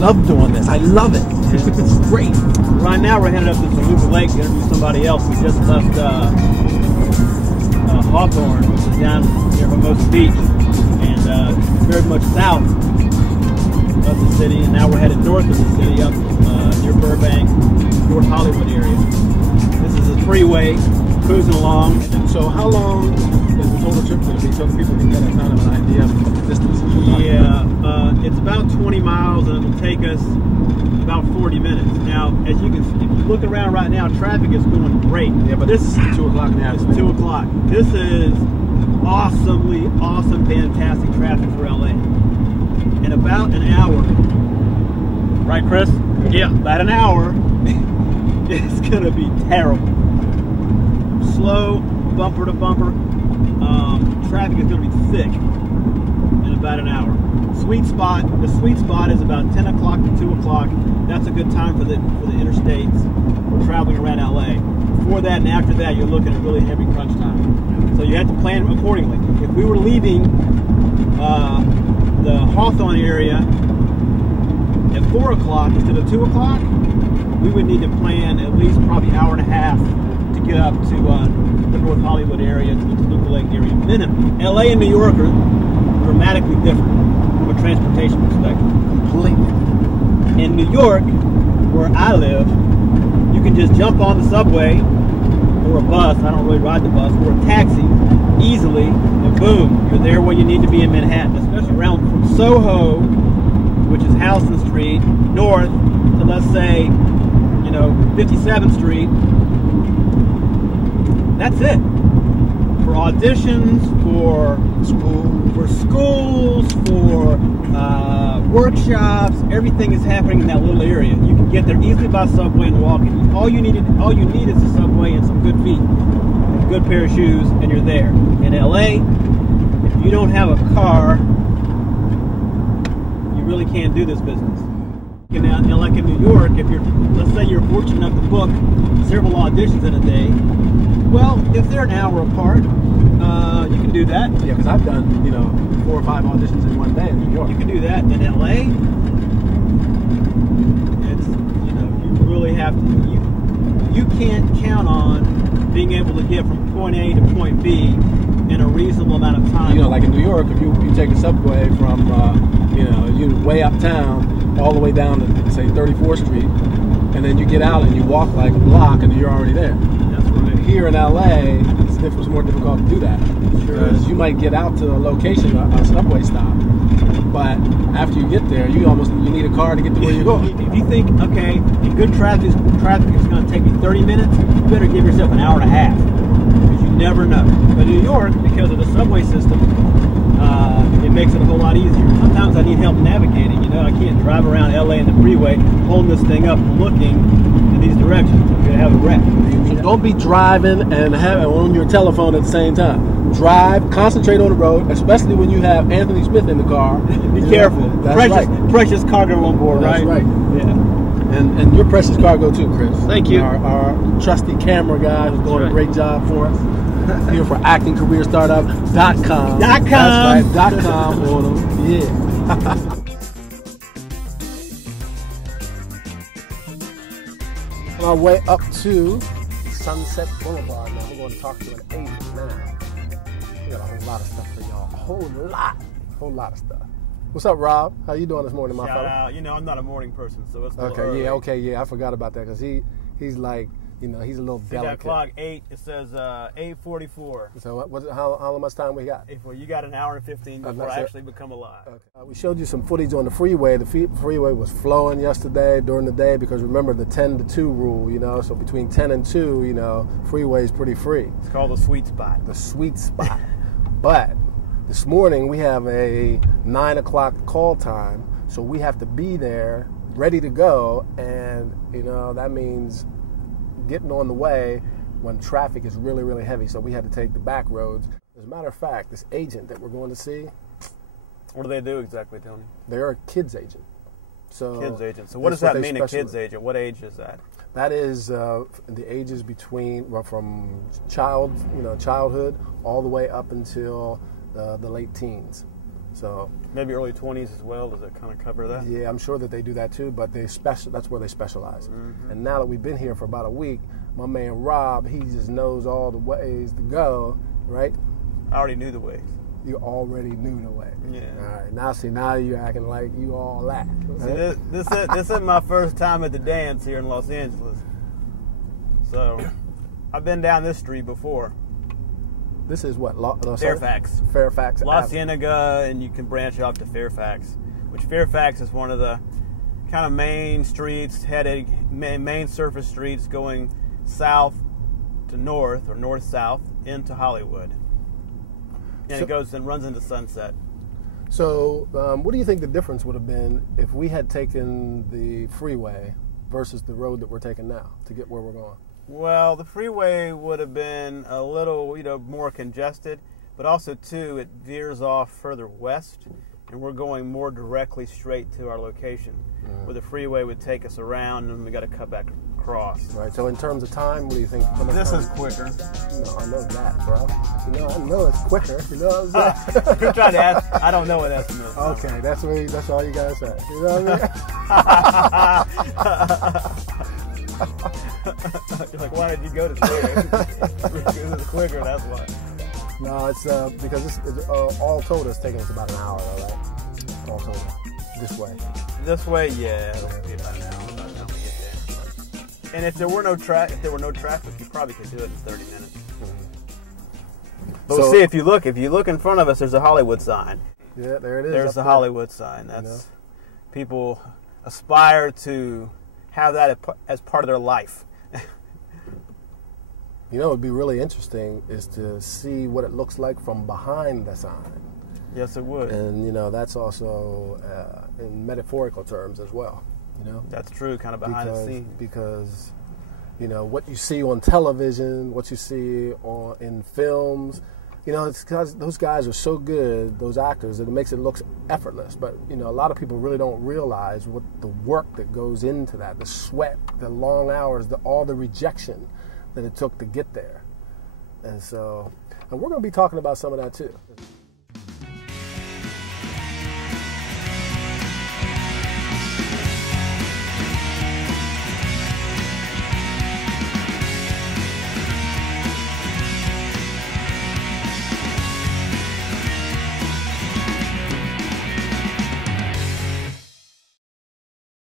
love doing this. I love it. It's great. Right now we're headed up to Toluca Lake to interview somebody else. We just left Hawthorne, which is down near Hermosa Beach, and very much south of the city. And now we're headed north of the city, up near Burbank, North Hollywood area. This is a freeway cruising along. So how long is the total trip going to be, so that people can get a kind of an idea of the distance? Yeah, it's about 20 miles, and it'll take us about 40 minutes. Now, as you can see, if you look around right now, traffic is going great. Yeah, but this is 2 o'clock now. It's 2 o'clock. This is awesome, fantastic traffic for LA. In about an hour, right, Chris? Yeah, about an hour, it's going to be terrible. Slow, bumper to bumper. Traffic is going to be thick in about an hour. The sweet spot is about 10 o'clock to 2 o'clock. That's a good time for the interstates for traveling around LA. Before that and after that, you're looking at really heavy crunch time. So you have to plan accordingly. If we were leaving the Hawthorne area at 4 o'clock instead of 2 o'clock, we would need to plan at least probably an hour and a half to get up to the North Hollywood area, to the Toluca Lake area, minimum. LA and New York are dramatically different from a transportation perspective. Completely. In New York, where I live, you can just jump on the subway or a bus, I don't really ride the bus, or a taxi easily, and boom, you're there where you need to be in Manhattan, especially around from Soho, which is Houston Street, north to, let's say, 57th Street. That's it. For auditions, for schools, for workshops, everything is happening in that little area. You can get there easily by subway and walking. All you need is a subway and some good feet, and a good pair of shoes, and you're there. In LA, if you don't have a car, you really can't do this business. Now, like in New York, let's say you're fortunate enough to book several auditions in a day. Well, if they're an hour apart, you can do that. Yeah, because I've done 4 or 5 auditions in one day in New York. You can do that. In LA, it's you really have to. You can't count on being able to get from point A to point B in a reasonable amount of time. Like in New York, if you take the subway from you're way uptown all the way down to, say, 34th Street, and then you get out and you walk like a block and you're already there. That's right. Here in LA, it's more difficult to do that. Sure. Because you might get out to a location, a subway stop, but after you get there, you need a car to get to where you're going. If you think, okay, in good traffic is going to take me 30 minutes, you better give yourself an hour and a half, because you never know. But in New York, because of the subway system, it makes it a whole lot easier. Sometimes I need help navigating. I can't drive around LA in the freeway holding this thing up looking in these directions. I'm going to have a wreck. So don't be driving and on your telephone at the same time. Drive, concentrate on the road, especially when you have Anthony Smith in the car. Be careful. Precious cargo on board, right? That's right. Yeah. And your precious cargo too, Chris. Thank you. Our trusty camera guy who's doing a great job for us. Here for actingcareerstartup.com. That's right, .com on them. Yeah. On our way up to Sunset Boulevard now. We're going to talk to an agent now. We got a whole lot of stuff for y'all. A whole lot of stuff. What's up, Rob? How you doing this morning, my fella? I'm not a morning person, so it's okay. I forgot about that because he's like, he's a little delicate. That clock 8. It says 8:44. So how much time we got? You got an hour and 15 before I actually become alive. Okay. We showed you some footage on the freeway. The freeway was flowing yesterday during the day because remember the 10 to 2 rule. So between 10 and 2, freeway is pretty free. It's called the sweet spot. The sweet spot. But this morning we have a 9 o'clock call time, so we have to be there ready to go, and that means getting on the way when traffic is really, really heavy. So we had to take the back roads. As a matter of fact, this agent that we're going to see. What do they do exactly, Tony? They're a kids agent. Kids agent. So what does that mean, a kids agent? What age is that? That is the ages from childhood all the way up until the late teens. So maybe early 20s as well. Does it kind of cover that? yeah, I'm sure that they do that too, but that's where they specialize. And now that we've been here for about a week, my man Rob, he just knows all the ways to go, right? I already knew the ways. You already knew the way. Yeah. All right. Now you're acting like you all that. See, this isn't my first time at the dance here in Los Angeles. So, I've been down this street before. This is what? Fairfax. Fairfax. La Ave. Cienega, and you can branch off to Fairfax, which Fairfax is one of the kind of main streets, main surface streets going south to north or north-south into Hollywood. And it goes and runs into Sunset. So, what do you think the difference would have been if we had taken the freeway versus the road that we're taking now to get where we're going? Well, the freeway would have been a little, more congested, but also, too, it veers off further west, and we're going more directly straight to our location. Where the freeway would take us around, and we got to cut back across. Right. So, in terms of time, what do you think? This is quicker. No, I know that, bro. I know it's quicker. You know what I'm saying? You're trying to ask. I don't know what estimate is. Okay, that's all you gotta say. You know what I mean? You're like, why did you go to quicker? Because it's quicker, that's why. No, it's because it's all told it's taking us about an hour, though, right? All told, this way. This way, yeah, it'll be about an hour by the time we get there. And if there were no traffic, you probably could do it in 30 minutes. But we'll see if you look in front of us. There's a Hollywood sign. Yeah, there it is. There's the Hollywood sign. That's people aspire to have that as part of their life. What would be really interesting is to see what it looks like from behind the sign. Yes, it would. And, that's also in metaphorical terms as well, That's true, kind of behind the scenes. Because, what you see on television, what you see in films, it's because those guys are so good, those actors, that it makes it look effortless. But, a lot of people really don't realize what the work that goes into that, the sweat, the long hours, all the rejection that it took to get there. And we're going to be talking about some of that too.